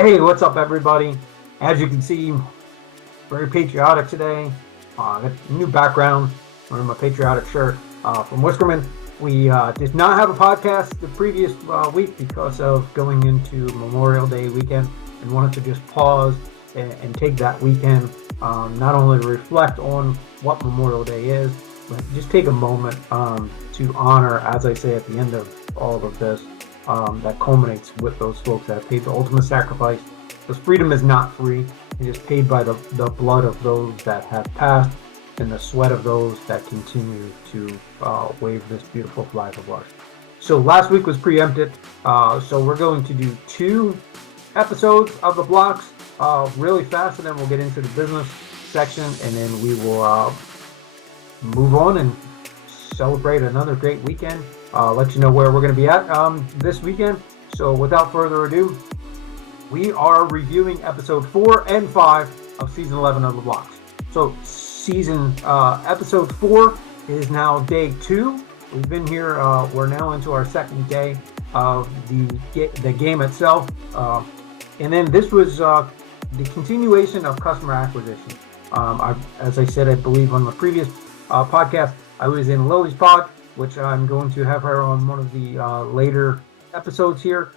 Hey, what's up, everybody? As you can see, very patriotic today. Got a new background, wearing my patriotic shirt from Whiskermen. We did not have a podcast the previous week because of going into Memorial Day weekend, and wanted to just pause and take that weekend, not only to reflect on what Memorial Day is, but just take a moment to honor, as I say at the end of all of this, that culminates with those folks that have paid the ultimate sacrifice. Because freedom is not free. It is paid by the blood of those that have passed and the sweat of those that continue to wave this beautiful flag of ours. So last week was preempted. So we're going to do 2 episodes of the blocks really fast, and then we'll get into the business section, and then we will move on and celebrate another great weekend. Let you know where we're going to be at this weekend. So without further ado, we are reviewing episode 4 and 5 of season 11 of the blocks. So episode 4 is now day 2. We've been here, we're now into our second day of the game itself. And then this was the continuation of customer acquisition. As I said, I believe on the previous podcast, I was in Lily's pod, which I'm going to have her on one of the later episodes here.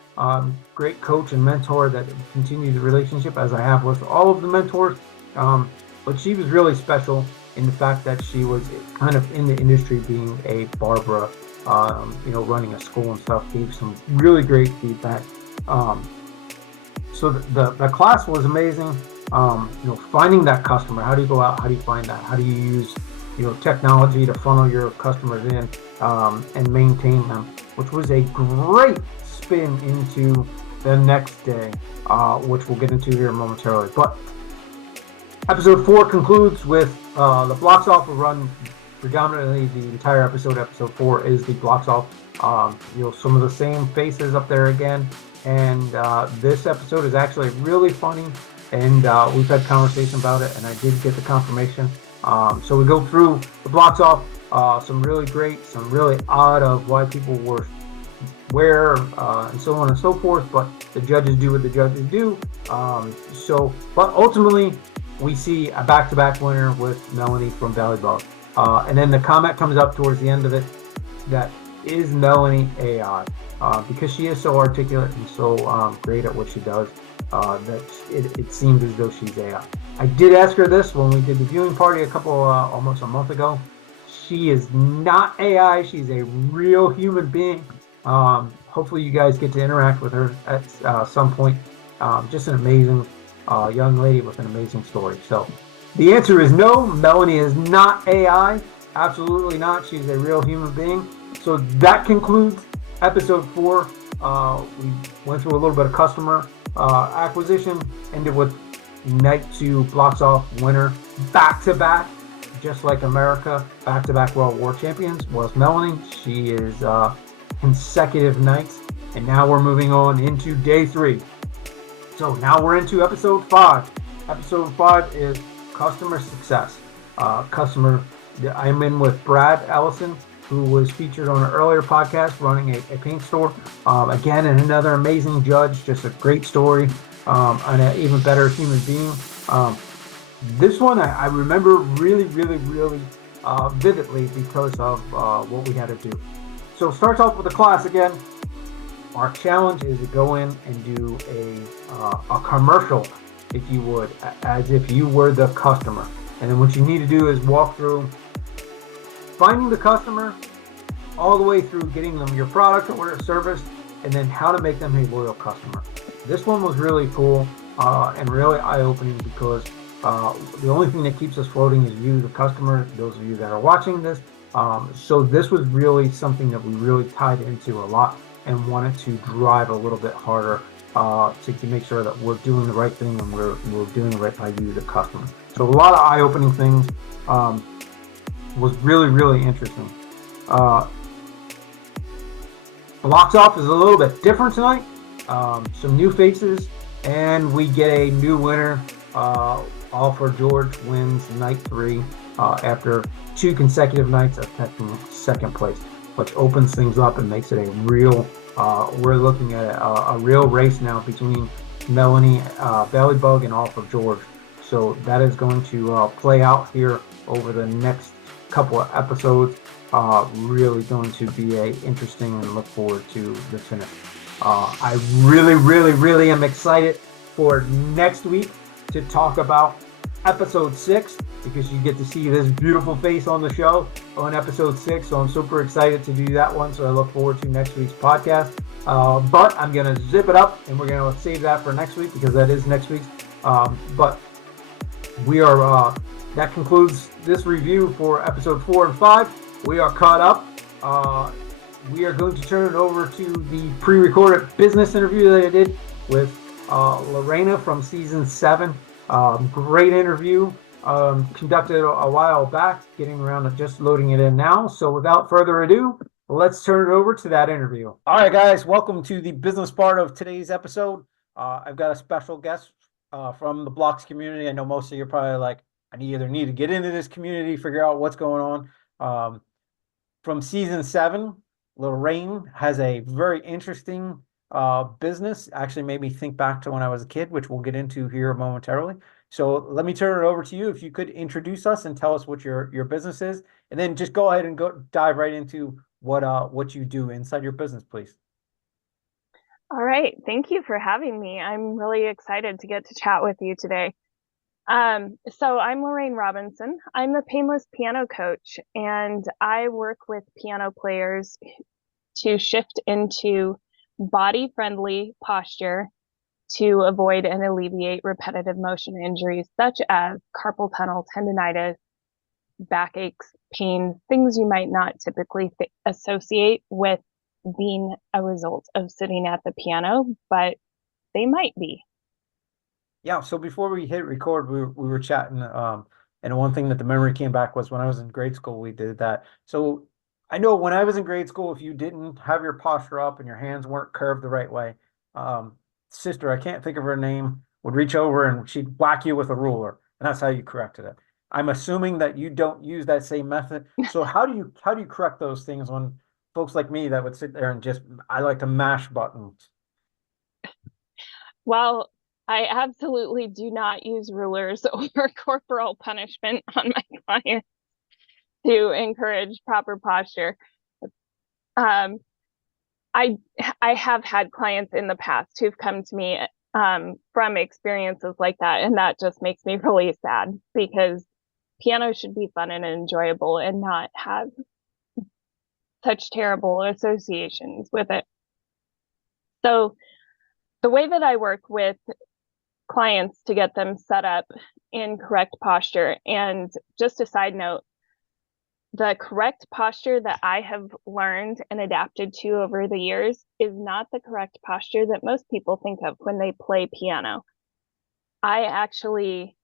Great coach and mentor that continued the relationship, as I have with all of the mentors. But she was really special in the fact that she was kind of in the industry, being a Barbara, running a school and stuff, gave some really great feedback. So the class was amazing. Finding that customer. How do you go out? How do you find that? How do you use technology to funnel your customers in and maintain them, which was a great spin into the next day, which we'll get into here momentarily. But episode 4 concludes with the blocks off. Will run predominantly the entire episode. Episode 4 is the blocks off. Some of the same faces up there again, and this episode is actually really funny, and we've had conversation about it, and I did get the confirmation. So we go through the blocks off, some really great, some really odd of why people were where, and so on and so forth, but the judges do what the judges do. But ultimately, we see a back-to-back winner with Melanie from Volleyball. And then the comment comes up towards the end of it that is Melanie AI, because she is so articulate and so great at what she does, that it seems as though she's AI. I did ask her this when we did the viewing party almost a month ago. She is not AI. She's a real human being. Hopefully you guys get to interact with her at some point. Just an amazing young lady with an amazing story. So the answer is no, Melanie is not AI. Absolutely not. She's a real human being. So that concludes episode 4. We went through a little bit of customer acquisition, ended with night 2 blocks off winner, back-to-back, just like America, back-to-back World War champions was Melanie. She is consecutive nights, and now we're moving on into day 3. So now we're into episode 5. Episode 5 is customer success. I'm in with Brad Ellison, who was featured on an earlier podcast running a paint store. Again, and another amazing judge, just a great story. And an even better human being. This one I remember really, really, really vividly because of what we had to do. So it starts off with the class again. Our challenge is to go in and do a commercial, if you would, as if you were the customer. And then what you need to do is walk through finding the customer, all the way through getting them your product or service, and then how to make them a loyal customer. This one was really cool and really eye-opening because the only thing that keeps us floating is you, the customer, those of you that are watching this. So this was really something that we really tied into a lot and wanted to drive a little bit harder to make sure that we're doing the right thing and we're doing it right by you, the customer. So a lot of eye-opening things. Was really, really interesting. Blocks off is a little bit different tonight. Some new faces, and we get a new winner. All for George wins night 3 after 2 consecutive nights of taking second place, which opens things up and makes it a real, we're looking at a real race now between Melanie, Belly Bug, and all for George. So that is going to play out here over the next couple of episodes. Really going to be interesting, and look forward to the finish. I really, really, really am excited for next week to talk about episode 6, because you get to see this beautiful face on the show on episode 6. So I'm super excited to do that one. So I look forward to next week's podcast. But I'm going to zip it up, and we're going to save that for next week, because that is next week's. But we are, that concludes this review for episode 4 and 5. We are caught up. We are going to turn it over to the pre-recorded business interview that I did with Lorena from season 7. Great interview, conducted a while back, getting around to just loading it in now. So without further ado, let's turn it over to that interview. All right, guys, welcome to the business part of today's episode. I've got a special guest from the blocks community. I know most of you are probably like, I either need to get into this community, figure out what's going on. From season 7, Lorraine has a very interesting business. Actually made me think back to when I was a kid, which we'll get into here momentarily. So let me turn it over to you. If you could introduce us and tell us what your business is, and then just go ahead and dive right into what you do inside your business, please. All right. Thank you for having me. I'm really excited to get to chat with you today. So I'm Lorraine Robinson. I'm a Painless Piano Coach, and I work with piano players to shift into body-friendly posture to avoid and alleviate repetitive motion injuries such as carpal tunnel, tendinitis, backaches, pain, things you might not typically associate with being a result of sitting at the piano, but they might be. Yeah, so before we hit record, we were chatting, and one thing that the memory came back was when I was in grade school, we did that. So I know when I was in grade school, if you didn't have your posture up and your hands weren't curved the right way, sister, I can't think of her name, would reach over and she'd whack you with a ruler, and that's how you corrected it. I'm assuming that you don't use that same method. So how do you correct those things when folks like me that would sit there and just, I like to mash buttons? Well, I absolutely do not use rulers or corporal punishment on my clients to encourage proper posture. Um, I I have had clients in the past who've come to me from experiences like that, and that just makes me really sad, because piano should be fun and enjoyable and not have such terrible associations with it. So the way that I work with clients to get them set up in correct posture, and just a side note, the correct posture that I have learned and adapted to over the years is not the correct posture that most people think of when they play piano. I actually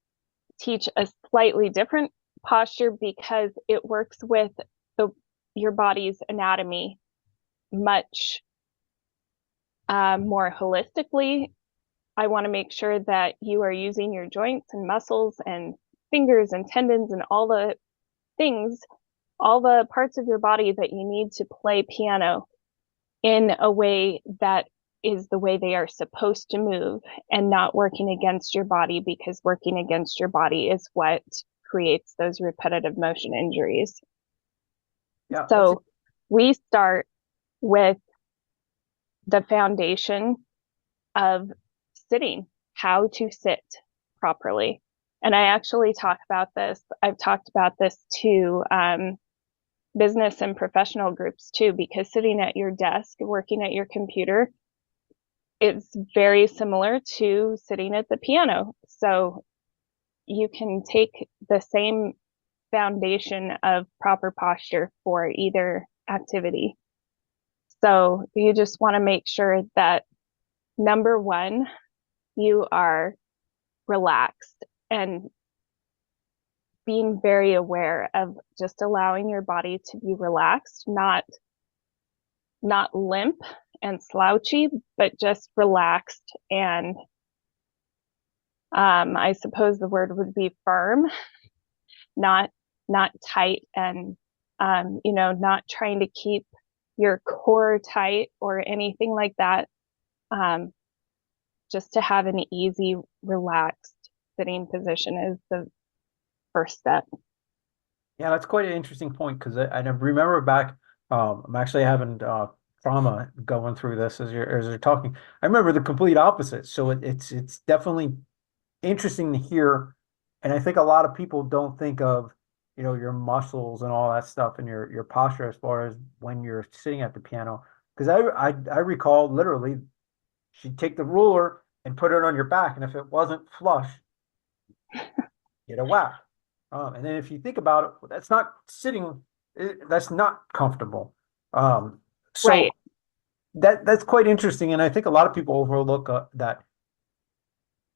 teach a slightly different posture because it works with your body's anatomy much more holistically. I want to make sure that you are using your joints and muscles and fingers and tendons and all the things, all the parts of your body that you need to play piano in a way that is the way they are supposed to move, and not working against your body, because working against your body is what creates those repetitive motion injuries. Yeah, So we start with the foundation of sitting, how to sit properly. And I actually talk about this. I've talked about this to business and professional groups too, because sitting at your desk, working at your computer, it's very similar to sitting at the piano. So you can take the same foundation of proper posture for either activity. So you just want to make sure that, number one, you are relaxed and being very aware of just allowing your body to be relaxed, not limp and slouchy, but just relaxed, and I suppose the word would be firm, not tight, and not trying to keep your core tight or anything like that. just to have an easy, relaxed sitting position is the first step. Yeah, that's quite an interesting point because I remember back. I'm actually having trauma going through this as you're talking. I remember the complete opposite. So it's definitely interesting to hear, and I think a lot of people don't think of, your muscles and all that stuff and your posture as far as when you're sitting at the piano. Because I recall literally she'd take the ruler and put it on your back, and if it wasn't flush, get a whack. And then if you think about it, that's not sitting, that's not comfortable. So Right. that's quite interesting, and I think a lot of people overlook that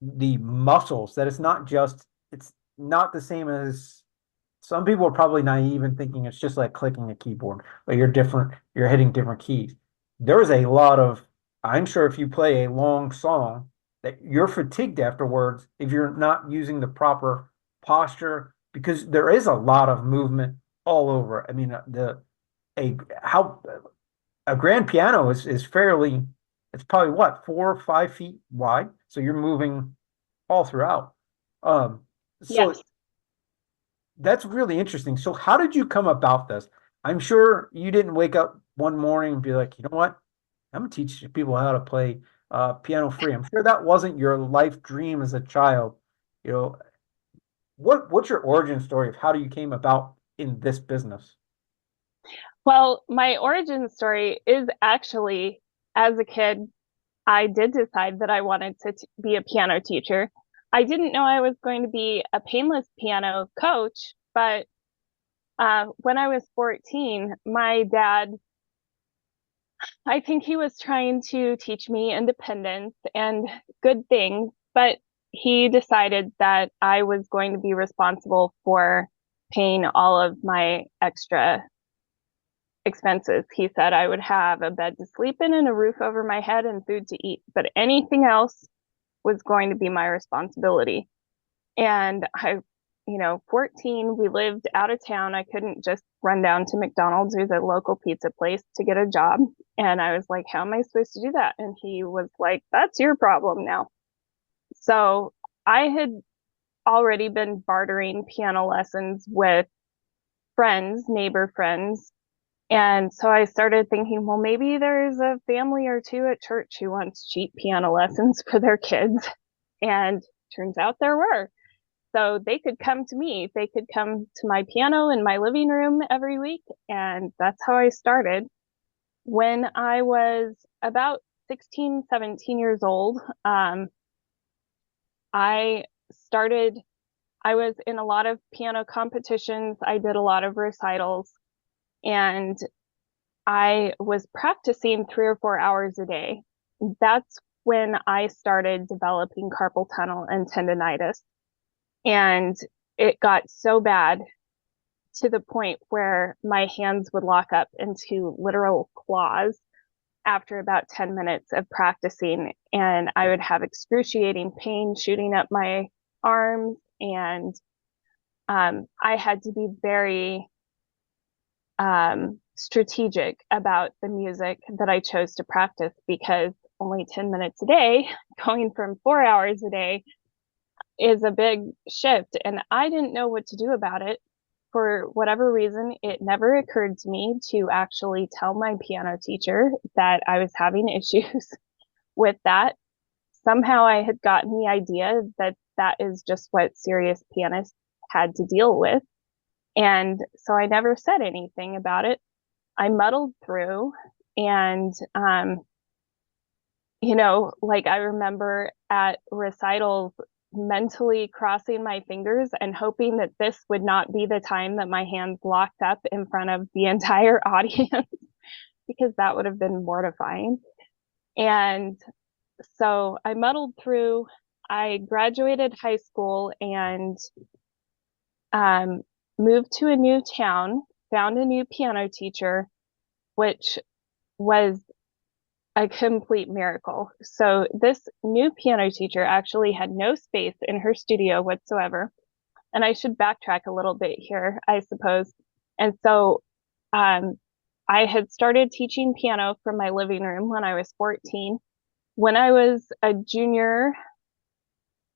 the muscles, that it's not the same as some people are probably naive in thinking it's just like clicking a keyboard, but you're hitting different keys. There is a lot of, I'm sure if you play a long song that you're fatigued afterwards if you're not using the proper posture, because there is a lot of movement all over. I mean, a how a grand piano is fairly, it's probably what, 4 or 5 feet wide. So you're moving all throughout. Um, so Yes. that's really interesting. So how did you come about this? I'm sure you didn't wake up one morning and be like, you know what? I'm gonna teach people how to play piano free. I'm sure that wasn't your life dream as a child. You know, what's your origin story of how you came about in this business? Well, my origin story is actually, as a kid, I did decide that I wanted to be a piano teacher. I didn't know I was going to be a painless piano coach, but when I was 14, my dad, I think he was trying to teach me independence and good things, but he decided that I was going to be responsible for paying all of my extra expenses. He said I would have a bed to sleep in and a roof over my head and food to eat, but anything else was going to be my responsibility. And 14, we lived out of town. I couldn't just run down to McDonald's or the local pizza place to get a job. And I was like, how am I supposed to do that? And he was like, that's your problem now. So I had already been bartering piano lessons with friends, neighbor friends. And so I started thinking, well, maybe there's a family or two at church who wants cheap piano lessons for their kids. And turns out there were. So they could come to me. They could come to my piano in my living room every week. And that's how I started. When I was about 16, 17 years old, I started, I was in a lot of piano competitions. I did a lot of recitals, and I was practicing 3 or 4 hours a day. That's when I started developing carpal tunnel and tendinitis. And it got so bad to the point where my hands would lock up into literal claws after about 10 minutes of practicing. And I would have excruciating pain shooting up my arms. And I had to be very strategic about the music that I chose to practice, because only 10 minutes a day, going from 4 hours a day, is a big shift. And I didn't know what to do about it. For whatever reason, it never occurred to me to actually tell my piano teacher that I was having issues with that. Somehow I had gotten the idea that that is just what serious pianists had to deal with. And so I never said anything about it. I muddled through, and like I remember at recitals mentally crossing my fingers and hoping that this would not be the time that my hands locked up in front of the entire audience, because that would have been mortifying. And so I muddled through. I graduated high school and um, moved to a new town, found a new piano teacher, which was a complete miracle. So this new piano teacher actually had no space in her studio whatsoever. And I should backtrack a little bit here, I suppose. And so I had started teaching piano from my living room when I was 14. when I was a junior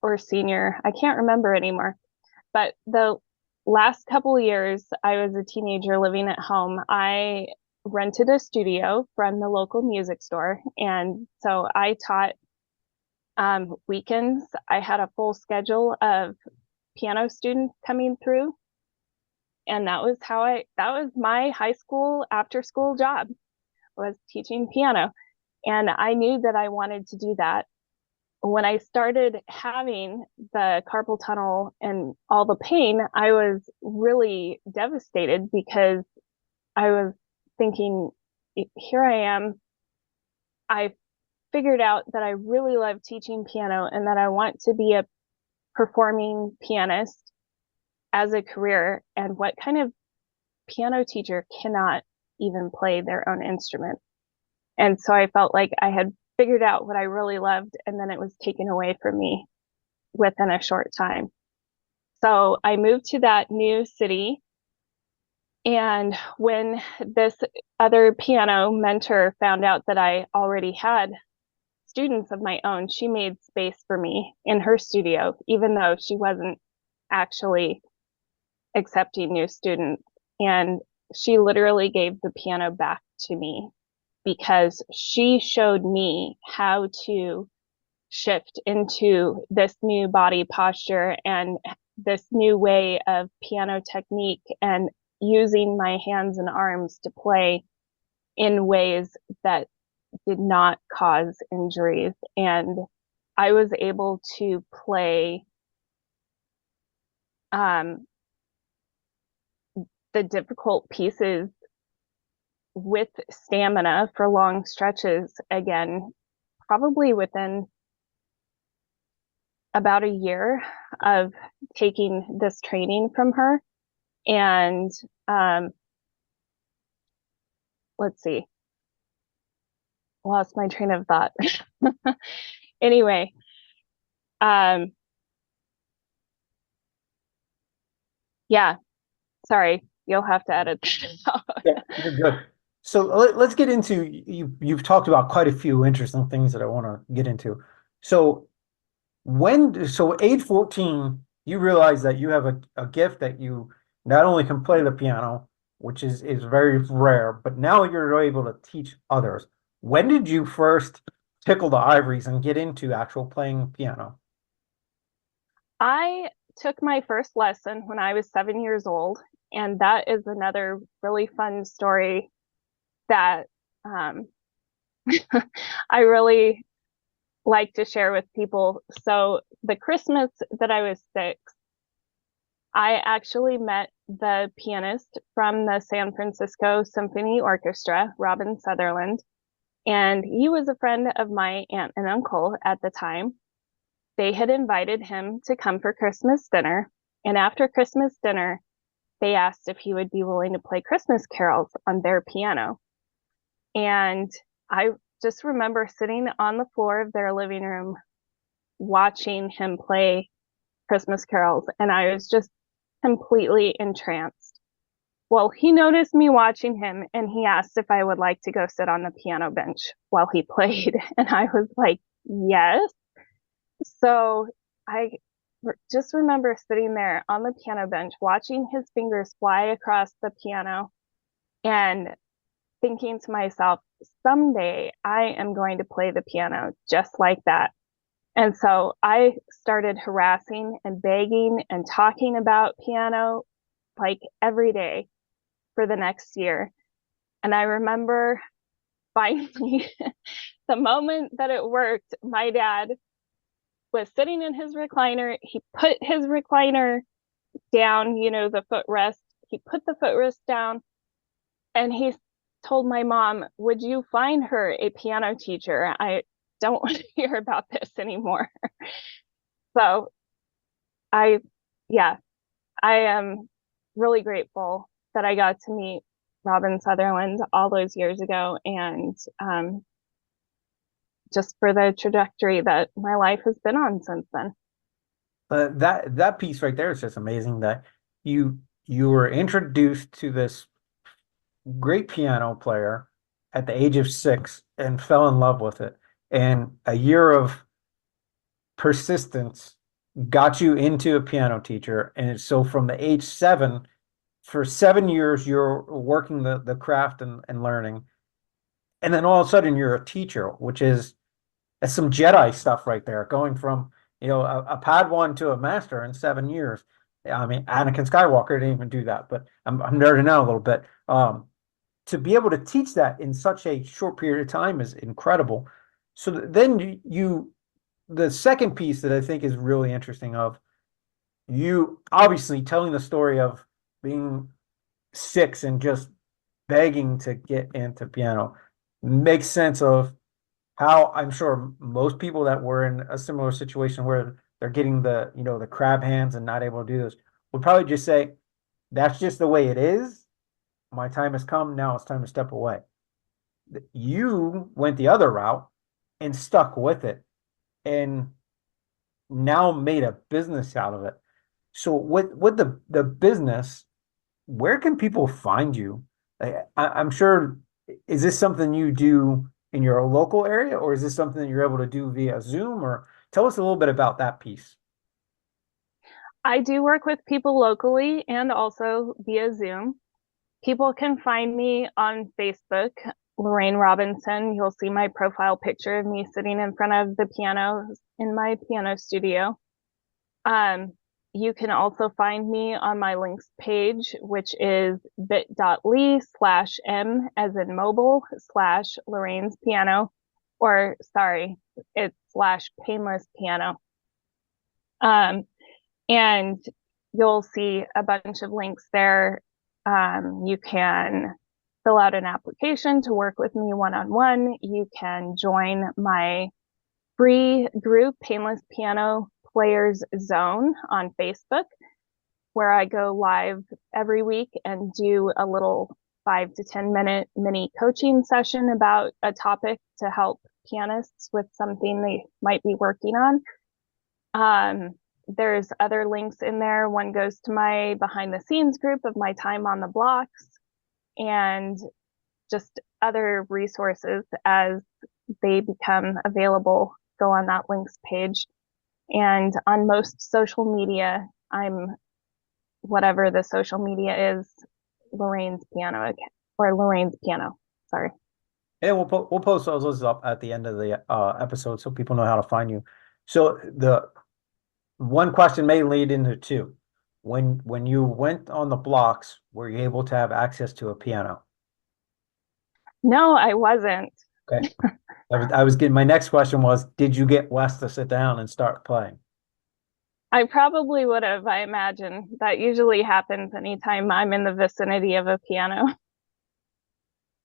or senior, I can't remember anymore, but the last couple of years I was a teenager living at home, I rented a studio from the local music store. And so I taught weekends. I had a full schedule of piano students coming through. And that was my high school after school job, was teaching piano. And I knew that I wanted to do that. When I started having the carpal tunnel and all the pain, I was really devastated because I was thinking, here I am. I figured out that I really love teaching piano and that I want to be a performing pianist as a career. And what kind of piano teacher cannot even play their own instrument? And so I felt like I had figured out what I really loved, and then it was taken away from me within a short time. So I moved to that new city. And when this other piano mentor found out that I already had students of my own, she made space for me in her studio, even though she wasn't actually accepting new students. And she literally gave the piano back to me because she showed me how to shift into this new body posture and this new way of piano technique and using my hands and arms to play in ways that did not cause injuries. And I was able to play the difficult pieces with stamina for long stretches again, probably within about a year of taking this training from her. And let's see, lost my train of thought. Anyway, yeah, sorry, you'll have to edit this out. Yeah, you're good. So let's get into you've talked about quite a few interesting things that I want to get into. So age 14, you realize that you have a gift that you not only can play the piano, which is very rare, but now you're able to teach others. When did you first tickle the ivories and get into actual playing piano? I took my first lesson when I was 7 years old, and that is another really fun story that I really like to share with people. So the Christmas that I was 6, I actually met the pianist from the San Francisco Symphony Orchestra, Robin Sutherland, and he was a friend of my aunt and uncle at the time. They had invited him to come for Christmas dinner, and after Christmas dinner, they asked if he would be willing to play Christmas carols on their piano. And I just remember sitting on the floor of their living room watching him play Christmas carols, and I was just completely entranced. Well, he noticed me watching him and he asked if I would like to go sit on the piano bench while he played. And I was like, yes. So I just remember sitting there on the piano bench, watching his fingers fly across the piano and thinking to myself, someday I am going to play the piano just like that. And so I started harassing and begging and talking about piano like every day for the next year. And I remember finally the moment that it worked, my dad was sitting in his recliner. He put his recliner down, the footrest. He put the footrest down and he told my mom, would you find her a piano teacher? I don't want to hear about this anymore. So yeah, I am really grateful that I got to meet Robin Sutherland all those years ago, and just for the trajectory that my life has been on since then. That piece right there is just amazing that you were introduced to this great piano player at the age of 6 and fell in love with it. and a year of persistence got you into a piano teacher. And so from the age 7, for 7 years, you're working the craft and learning. And then all of a sudden you're a teacher, which is that's some Jedi stuff right there, going from, a Padawan to a master in 7 years. I mean, Anakin Skywalker didn't even do that, but I'm nerding out a little bit. To be able to teach that in such a short period of time is incredible. So then the second piece that I think is really interesting of you obviously telling the story of being 6 and just begging to get into piano makes sense of how I'm sure most people that were in a similar situation where they're getting the crab hands and not able to do this would probably just say, that's just the way it is. My time has come. Now it's time to step away. You went the other route and stuck with it and now made a business out of it. So with the business, where can people find you? I'm sure, is this something you do in your local area, or is this something that you're able to do via Zoom? Or tell us a little bit about that piece. I do work with people locally and also via Zoom. People can find me on Facebook, Lorraine Robinson. You'll see my profile picture of me sitting in front of the piano in my piano studio. You can also find me on my links page, which is bit.ly/m as in mobile / Lorraine's piano, or sorry, it's /painless piano. And you'll see a bunch of links there. You can fill out an application to work with me one-on-one. You can join my free group, Painless Piano Players Zone, on Facebook, where I go live every week and do a little 5 to 10 minute mini coaching session about a topic to help pianists with something they might be working on. There's other links in there. One goes to my behind the scenes group of my time on the blocks, and just other resources as they become available go on that links page. And on most social media, I'm whatever the social media is, Lorraine's piano or Lorraine's piano. Sorry. And we'll post those up at the end of the episode so people know how to find you. So the one question may lead into two. When you went on the blocks, were you able to have access to a piano? No, I wasn't. Okay. I was getting, my next question was, did you get Wes to sit down and start playing? I probably would have, I imagine. That usually happens anytime I'm in the vicinity of a piano.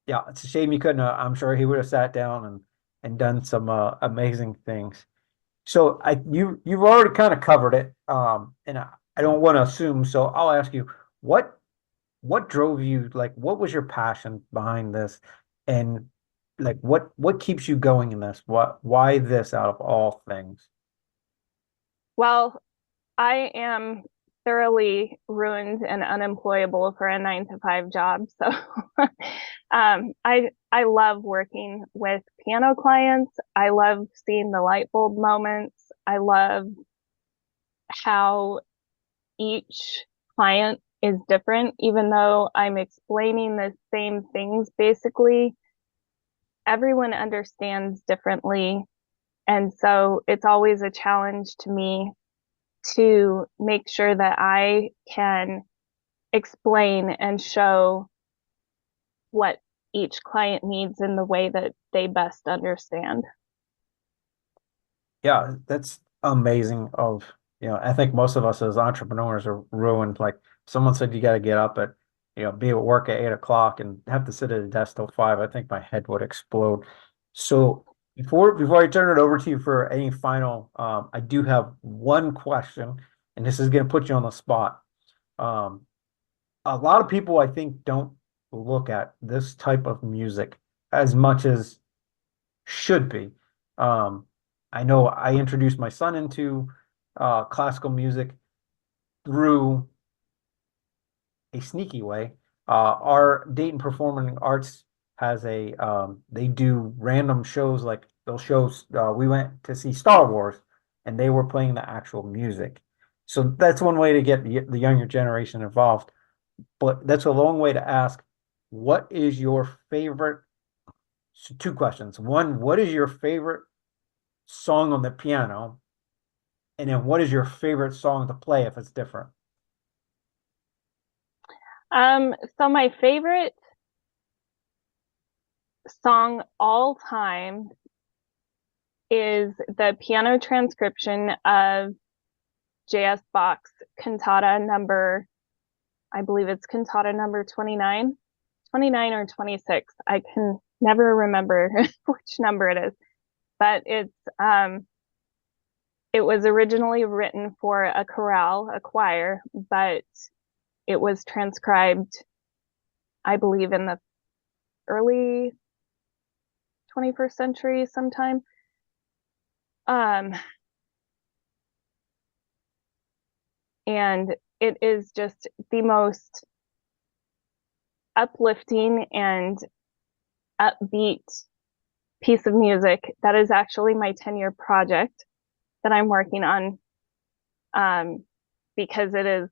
Yeah, it's a shame you couldn't. I'm sure he would have sat down and done some amazing things. So you've already kind of covered it, and I don't want to assume. So I'll ask you, what what drove you? Like, what was your passion behind this, and like what keeps you going in this? Why this out of all things? Well, I am thoroughly ruined and unemployable for a 9 to 5 job. So I love working with piano clients. I love seeing the light bulb moments. I love how each client is different, even though I'm explaining the same things basically, everyone understands differently. And so it's always a challenge to me to make sure that I can explain and show what each client needs in the way that they best understand. Yeah, that's amazing. I think most of us as entrepreneurs are ruined. Like someone said, you got to get up at, be at work at 8 o'clock and have to sit at a desk till 5. I think my head would explode. So before I turn it over to you for any final, I do have one question, and this is going to put you on the spot. Um, a lot of people, I think, don't look at this type of music as much as should be. Um, I know I introduced my son into classical music through a sneaky way. Our Dayton Performing Arts has a they do random shows, like they'll show we went to see Star Wars and they were playing the actual music. So that's one way to get the younger generation involved. But that's a long way to ask, what is your favorite? So two questions. One, what is your favorite song on the piano? And then what is your favorite song to play if it's different? So my favorite song all time is the piano transcription of J.S. Bach's cantata number, I believe it's cantata number 29 or 26. I can never remember which number it is, but it was originally written for a chorale, a choir, but it was transcribed, I believe, in the early 21st century sometime. And it is just the most uplifting and upbeat piece of music. That is actually my 10-year project that I'm working on, because it is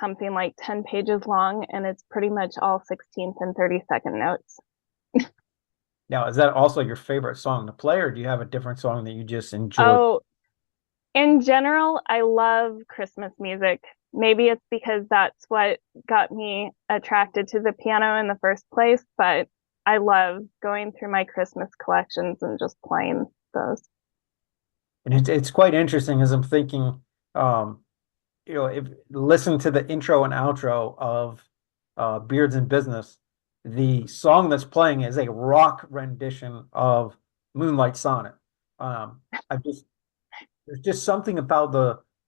something like 10 pages long, and it's pretty much all 16th and 32nd notes. Now, is that also your favorite song to play, or do you have a different song that you just enjoy? Oh, in general, I love Christmas music. Maybe it's because that's what got me attracted to the piano in the first place, but I love going through my Christmas collections and just playing those. And it's quite interesting as I'm thinking, if listen to the intro and outro of Beards in Business, the song that's playing is a rock rendition of Moonlight Sonnet. There's just something about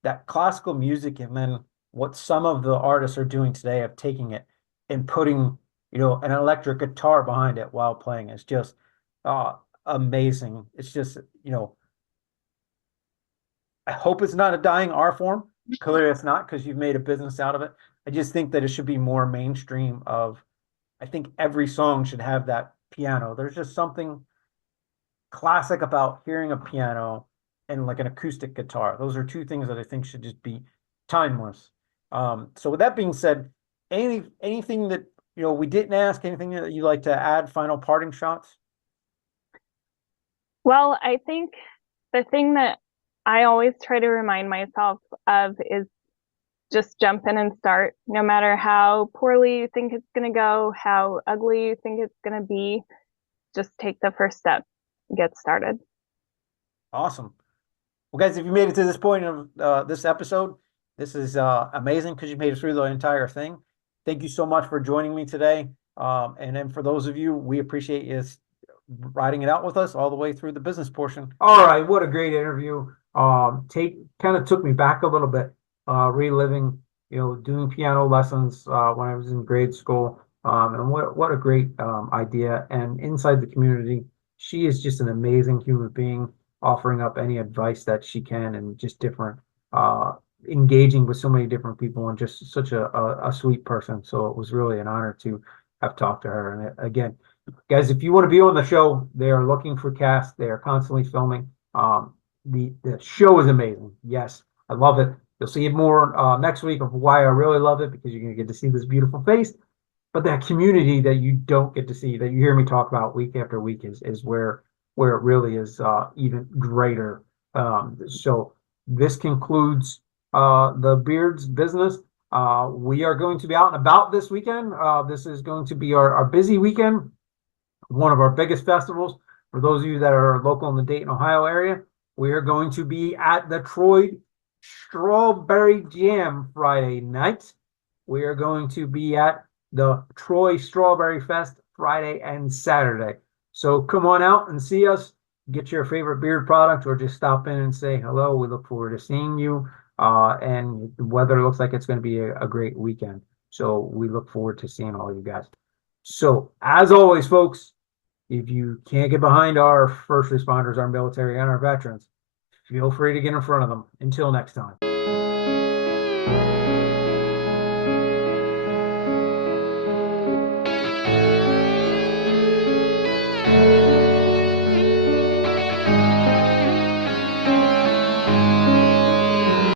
that classical music, and then what some of the artists are doing today of taking it and putting, an electric guitar behind it while playing is just amazing. It's just, I hope it's not a dying art form. Clearly it's not, because you've made a business out of it. I just think that it should be more mainstream I think every song should have that piano. There's just something classic about hearing a piano and like an acoustic guitar. Those are two things that I think should just be timeless. So with that being said, anything that we didn't ask, anything that you'd like to add, final parting shots? Well, I think the thing that I always try to remind myself of is just jump in and start. No matter how poorly you think it's going to go, how ugly you think it's going to be, just take the first step, get started. Awesome. Well, guys, if you made it to this point of this episode, this is amazing, because you made it through the entire thing. Thank you so much for joining me today. And then for those of you, we appreciate you riding it out with us all the way through the business portion. All right, what a great interview. Kind of took me back a little bit, reliving, doing piano lessons when I was in grade school. And what a great idea. And inside the community, she is just an amazing human being, offering up any advice that she can, and just different, engaging with so many different people, and just such a sweet person. So it was really an honor to have talked to her. And again, guys, if you want to be on the show, they are looking for cast. They are constantly filming. The show is amazing. Yes, I love it. You'll see more next week of why I really love it, because you're going to get to see this beautiful face. But that community that you don't get to see, that you hear me talk about week after week, is where it really is even greater. So this concludes the Beards business. We are going to be out and about this weekend. This is going to be our busy weekend, one of our biggest festivals. For those of you that are local in the Dayton, Ohio area, we are going to be at the Troy Strawberry Jam Friday night. We are going to be at the Troy Strawberry Fest Friday and Saturday. So come on out and see us, get your favorite beard product, or just stop in and say hello. We look forward to seeing you. And the weather looks like it's going to be a great weekend. So we look forward to seeing all you guys. So as always, folks, if you can't get behind our first responders, our military, and our veterans, feel free to get in front of them. Until next time.